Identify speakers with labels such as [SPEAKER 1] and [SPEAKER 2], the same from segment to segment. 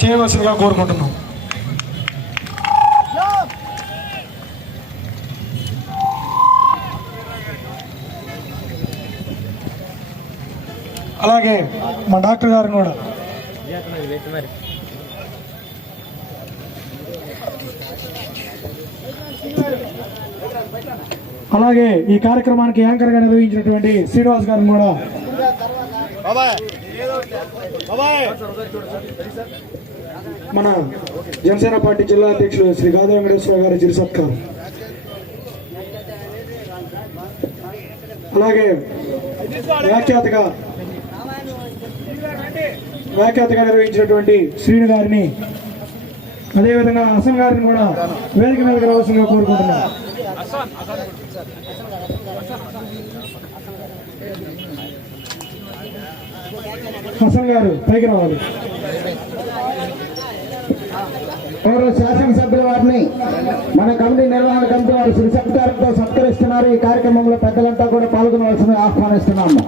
[SPEAKER 1] చేయవలసిందిగా కోరుకుంటున్నాం. అలాగే మా డాక్టర్ గారు కూడా. అలాగే ఈ కార్యక్రమానికి యాంకర్గా నిర్వహించినటువంటి శ్రీనివాస్ గారిని కూడా. మన జనసేన పార్టీ జిల్లా అధ్యక్షులు శ్రీ గాదా వెంకటేశ్వర గారి చిరు సత్కారం. అలాగే వ్యాఖ్యాతగా వ్యాఖ్యాతగా నిర్వహించినటువంటి శ్రీను గారిని అదేవిధంగా అసం గారిని కూడా వేదిక మీదకి రావాల్సిందిగా కోరుకుంటున్నాను. హసన్ గారు పైకి రావాలి.
[SPEAKER 2] గౌరవ శాసనసభ్యుల వారిని మన కమిటీ నిర్వహణ కమిటీ వారు శ్రీ సత్కారంతో సత్కరిస్తున్నారు. ఈ కార్యక్రమంలో పెద్దలంతా కూడా పాల్గొనవలసింది ఆహ్వానిస్తున్నాము.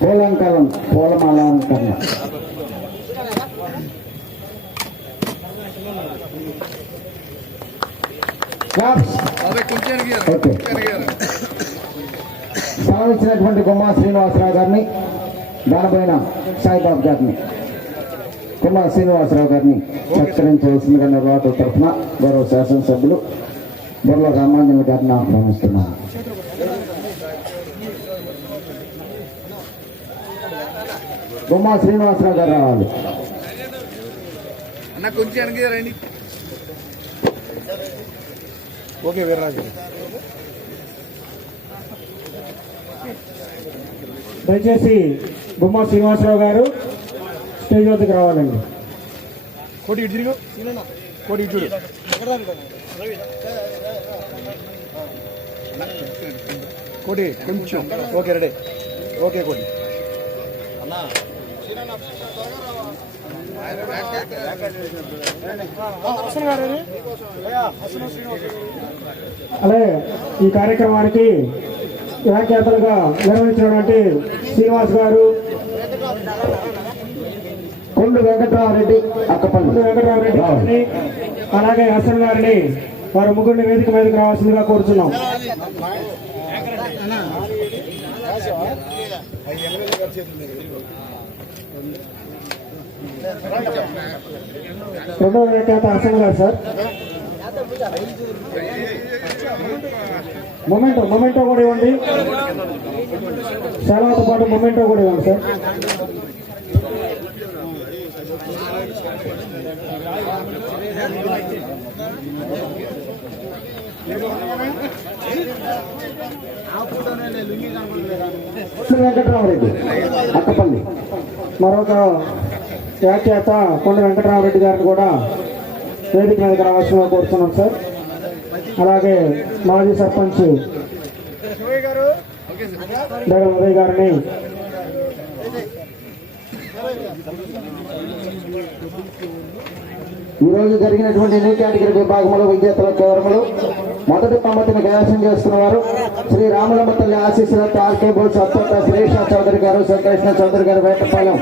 [SPEAKER 2] పూలంకరం క్లాప్స్. ఓకే సాధించినటువంటి గుమ్మా శ్రీనివాసరావు గారిని దానిపైన సాయిబాబు గారిని. కుమ్మా శ్రీనివాసరావు గారిని సత్కరించవలసిందిగా నిర్వాహకుల తరఫున గౌరవ శాసనసభ్యులు బుర్ల రామాంజన్ గారిని ఆహ్వానిస్తున్నాను గుమ్మా శ్రీనివాసరావు గారు రావాలి.
[SPEAKER 3] అన్న కొంచెం
[SPEAKER 1] ఓకే వీర్రాజు. దయచేసి గుమ్మా శ్రీనివాసరావు గారు స్టేజ్ వద్దకు రావాలండి. కోటి ఇటు తిరుగు. కోటి ఇటు చూడు. కోటి కొంచెం. Okay ready. ఓకే కోటి. అలాగే ఈ కార్యక్రమానికి వ్యాఖ్యాతలుగా నిర్వహించినటువంటి శ్రీనివాస్ గారు
[SPEAKER 2] కొండు వెంకటరామరెడ్డి అక్కపల్లి.
[SPEAKER 1] ముందు వెంకటరామరెడ్డి అలాగే హసన్ గారిని వారు ముగ్గురిని వేదిక మీదకి రావాల్సిందిగా కోరుతున్నాం రెండవ వ్యాఖ్యాత హసన్ గారు సార్. మొమెంటో మొమెంటో కూడా ఇవ్వండి. సెలవుతో పాటు మొమెంటో కూడా ఇవ్వండి సార్.
[SPEAKER 2] వెంకటరామరెడ్డి అక్కపల్లి
[SPEAKER 1] మరొక వ్యాఖ్యాత కొండ వెంకటరామరెడ్డి గారిని కూడా వేదిక మీదకి రావాల్సిన కోరుతున్నాం సార్. అలాగే మాజీ సర్పంచ్ ఉదయ్ గారిని
[SPEAKER 2] ఈరోజు రోజు జరిగినటువంటి న్యూ కేటగిరీ విభాగంలో విజేతల కేవరములు మొదటి బహుమతిని కైలాసం చేస్తున్నవారు శ్రీ రామలమ్మ తల్లి ఆశీస్సులతో ఆర్కే బోర్డు అత్తోట శ్రీష చౌదరి గారు శ్రీకృష్ణ చౌదరి గారు వేటపాలెం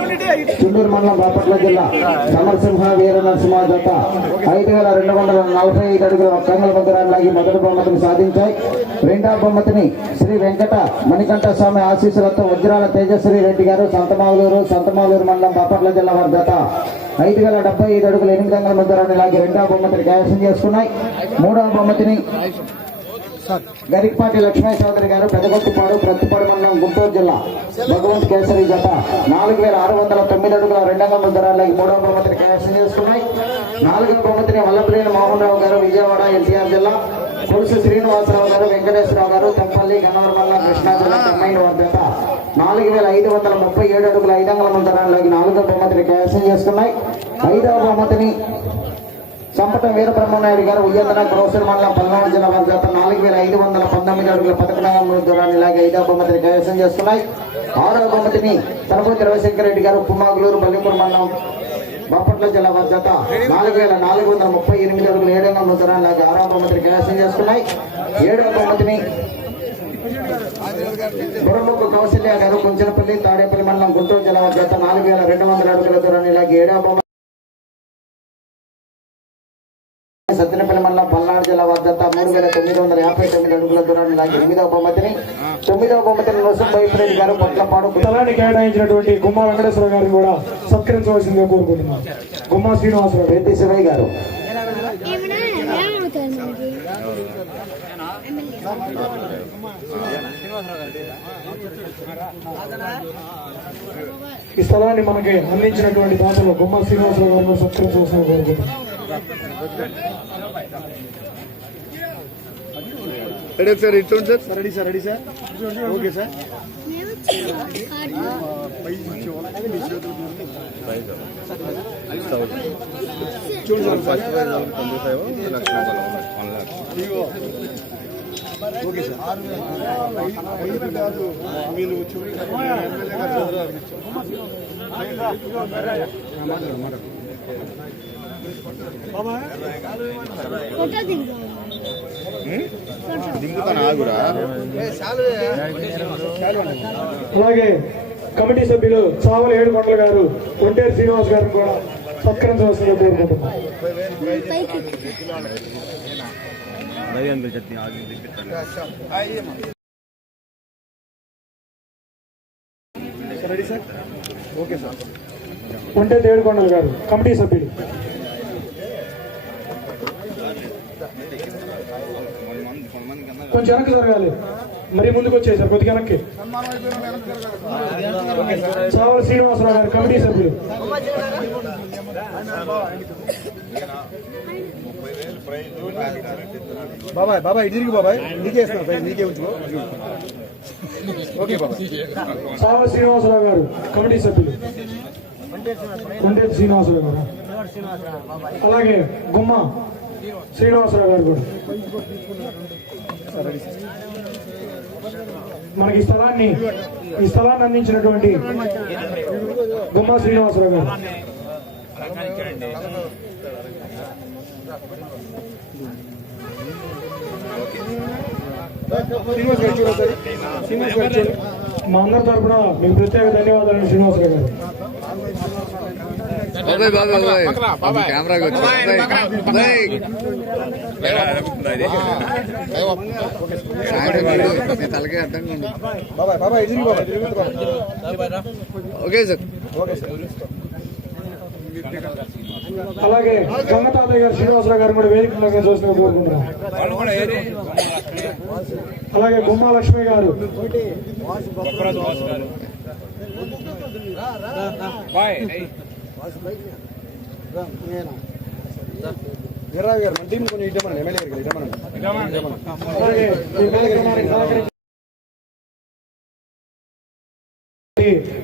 [SPEAKER 2] చుండూరు మండలం బాపట్ల జిల్లా సమరసింహ వీర నరసింహ జత. ఐదు వేల రెండు వందల నలభై ఐదు అడుగుల కంగల మందిరాన్ని లాగి మొదటి బహుమతిని సాధించాయి. రెండవ బహుమతిని శ్రీ వెంకట మణికంఠ స్వామి ఆశీస్సులతో వజ్రాల తేజశ్రీ రెడ్డి గారు సంతమావులూరు సంతమావులూరు మండలం బాపట్ల జిల్లా వారి జత. ఐదు వేల డెబ్బై ఐదు అడుగులు ఎనిమిది వందల ముద్రాన్ని లాగి రెండవ బహుమతిని కైవసం చేసుకున్నాయి. మూడవ బహుమతిని గరికపాటి లక్ష్మీ చౌదరి గారు పెదగొట్టుపాడు ప్రత్తిపాడు మండలం గుంటూరు జిల్లా. భగవంత్ కేసరి జత నాలుగు వేల ఆరు వందల తొమ్మిది అడుగుల రెండవ ముద్రాలకి మూడవ బహుమతిని కైవసం చేసుకున్నాయి. నాలుగవ బహుమతిని వల్లభ్రేని మోహన్ రావు గారు విజయవాడ ఎన్టీఆర్ జిల్లా. కొలుసు శ్రీనివాసరావు గారు వెంకటేశ్వరరావు గారు తెంపల్లి గన్నవరం మండలం కృష్ణా జిల్లా తమ్మైన వారి జత. నాలుగు వేల ఐదు వందల ముప్పై ఏడు అడుగుల ఐదు వందల ముందరాల్లోకి నాలుగో బహుమతిని కైవసం చేసుకున్నాయి. ఐదవ బహుమతిని సంపట వీరబ్రహ్మనాయుడు గారు ఉయ్యతన గ్రోసర్ మండలం పల్నాడు జిల్లా వారి చేత నాలుగు వేల ఐదు వందల పంతొమ్మిది అడుగుల పథకనామ దూరాన్ని ఇలాగే ఐదవ బహుమతిని కైవసం చేస్తున్నాయి ఆరవ బహుమతిని తరపతి రవిశంకర్ రెడ్డి గారు పుమ్మాగులూరు బల్లిపూర్ మండలం బాపట్ల జిల్లా వారి చేత నాలుగు వేల నాలుగు వందల ముప్పై ఎనిమిది అడుగుల ఏడు వందల దూరాన్ని ఇలాగే ఆరవ బహుమతిని కైవసం చేసుకున్నాయి. ఏడవ బహుమతిని బుర్రముక్కు కౌశల్య గారు కుంచనపల్లి తాడేపల్లి మండలం గుంటూరు జిల్లా జత నాలుగు వేల రెండు వందల అడుగుల దూరాన్ని ఇలాగే ఏడవ బహుమతి సత్తెనపల్లి మండలం పల్నాడు జిల్లా వద్ద మూడు వేల తొమ్మిది వందల యాభై తొమ్మిది అడుగుల దూరాన్ని లాగి ఎనిమిదవ బహుమతిని తొమ్మిదవ బహుమతిని నొసం బైపురెడ్డి గారు పొట్లపాడు
[SPEAKER 1] స్థలాన్ని కేటాయించినటువంటి గుమ్మా వెంకటేశ్వర గారిని కూడా సత్కరించవలసిందిగా కోరుకుంటున్నాం. గుమ్మా శ్రీనివాసరావు.
[SPEAKER 2] పెద్ది శివయ్య గారు.
[SPEAKER 1] ఈ స్థలాన్ని మనకి అందించినటువంటి దాతలు గుమ్మా శ్రీనివాసరావు గారిని కోరుకుంటున్నాం
[SPEAKER 4] రెడీ సార్ ఇటు sir. Ready sir ready sir. Okay sir. చూడండి సార్ ఫస్ట్ లక్ష వన్ లాక్ మీరు
[SPEAKER 1] అలాగే కమిటీ సభ్యులు చావల ఏడుకొండల గారు ఒంటేరు శ్రీనివాస్ గారిని కూడా సత్కరించవలసిందిగా కోరుకుంటున్నాం.
[SPEAKER 3] పైకి
[SPEAKER 4] చట్నీ ఆగి ready sir? Okay sir.
[SPEAKER 1] Onteru Yedukondala గారు కమిటీ సభ్యులు. కొంచెం వెనక్కి జరగాలి. మరీ ముందుకు వచ్చేసారు కొద్దిగా వెనక్కి. చావల శ్రీనివాసరావు గారు కమిటీ సభ్యులు.
[SPEAKER 4] బాబాయ్ బాబాయ్ తిరిగి బాబాయ్. నీకే ఇస్తాను సార్ నీకే ఉంచుకో. ఓకే బాబాయ్.
[SPEAKER 1] శ్రీనివాసరావు గారు కమిటీ సభ్యులు. ఒంటేరు శ్రీనివాసరావు గారు. అలాగే గుమ్మ శ్రీనివాసరావు గారు కూడా. మనకి ఈ స్థలాన్ని ఈ స్థలాన్ని అందించినటువంటి గుమ్మ శ్రీనివాసరావు గారు.
[SPEAKER 4] శ్రీనివాస్ గారు శ్రీనివాస్
[SPEAKER 1] మా అందరి తరపున మీకు ప్రత్యేక ధన్యవాదాలు శ్రీనివాసరావు గారు
[SPEAKER 5] బాబాయ్. బాబాయ్ బాబాయ్ కెమెరాకి వచ్చి తలకే అడ్డంగా ఉంది ఓకే సార్.
[SPEAKER 4] Okay sir.
[SPEAKER 1] అలాగే గంగ తాతయ్య గారు శ్రీనివాసరావు గారు కూడా వేదికగా చూసిన కోరుకుంటున్నాం. అలాగే గుమ్మా లక్ష్మి గారు.
[SPEAKER 4] వీర్రావు గారు మన టీం కొంచెం ఎమ్మెల్యే
[SPEAKER 1] అలాగే ఈ కార్యక్రమానికి సహకరించి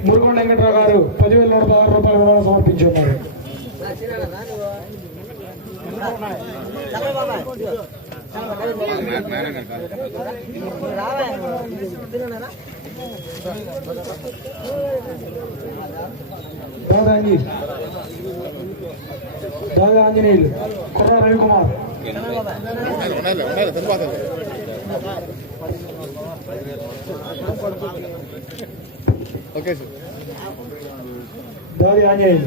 [SPEAKER 1] మురుగొండ వెంకట్రావు గారు పదివేల నూట పదహారు రూపాయల వివరాలు సమర్పించి ఉన్నారు దాదాంజీ దాదా ఆంజనేయులు కుర్ర రవికుమార్
[SPEAKER 5] ఓకే సార్
[SPEAKER 1] దాది ఆంజనేయులు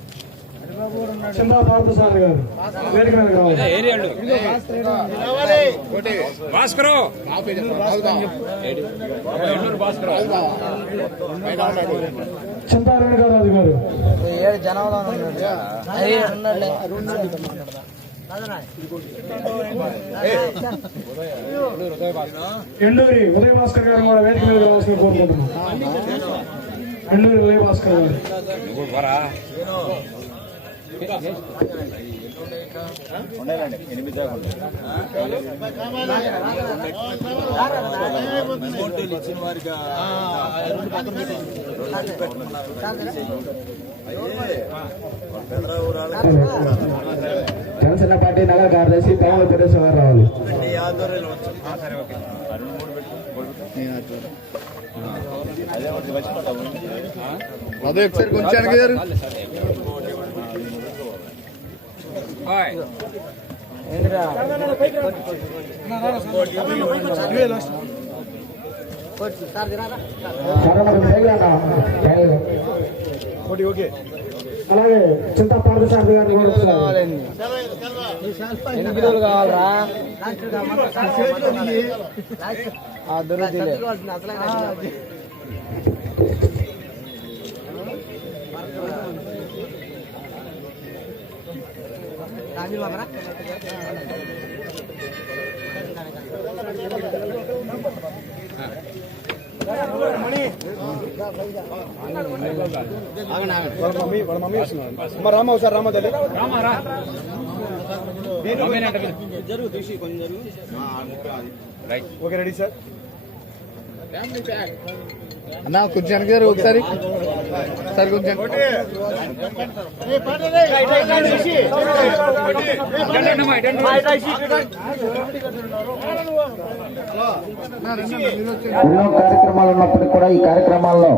[SPEAKER 1] చిందా పార్థసారి గారు. వేదిక మీద రావాలి.
[SPEAKER 6] భాస్కరు.
[SPEAKER 1] చింతారాయణ గారు రాజు గారు ఎండూరి ఉదయ భాస్కర్ గారు కూడా వేదిక మీద రావాల్సిన కోరుకుంటున్నాం. ఎండూరి ఉదయ భాస్కర్ గారు
[SPEAKER 2] జనసేన పార్టీ నగర కార్యదర్శి పవన్ ప్రదేశం గారు రావాలి
[SPEAKER 5] అదే ఒకసారి కొంచెం వెనక్కి గారు
[SPEAKER 2] సరమరం వేగన
[SPEAKER 4] ఒకటి ఓకే
[SPEAKER 1] అలాగే చింతా పార్థసారథి గారిని కూడా ఒకసారి.
[SPEAKER 4] వాళ్ళ మమ్మీ వాళ్ళ మమ్మీ వస్తున్నారు అమ్మ రామ ఒకసారి రామ తల్లి ఓకే రెడీ సార్
[SPEAKER 5] అన్న కొంచెం వెనక గారు ఒకసారి. సార్ కొంచెం
[SPEAKER 2] ఎన్నో కార్యక్రమాలు ఉన్నప్పటికీ కూడా ఈ కార్యక్రమాల్లో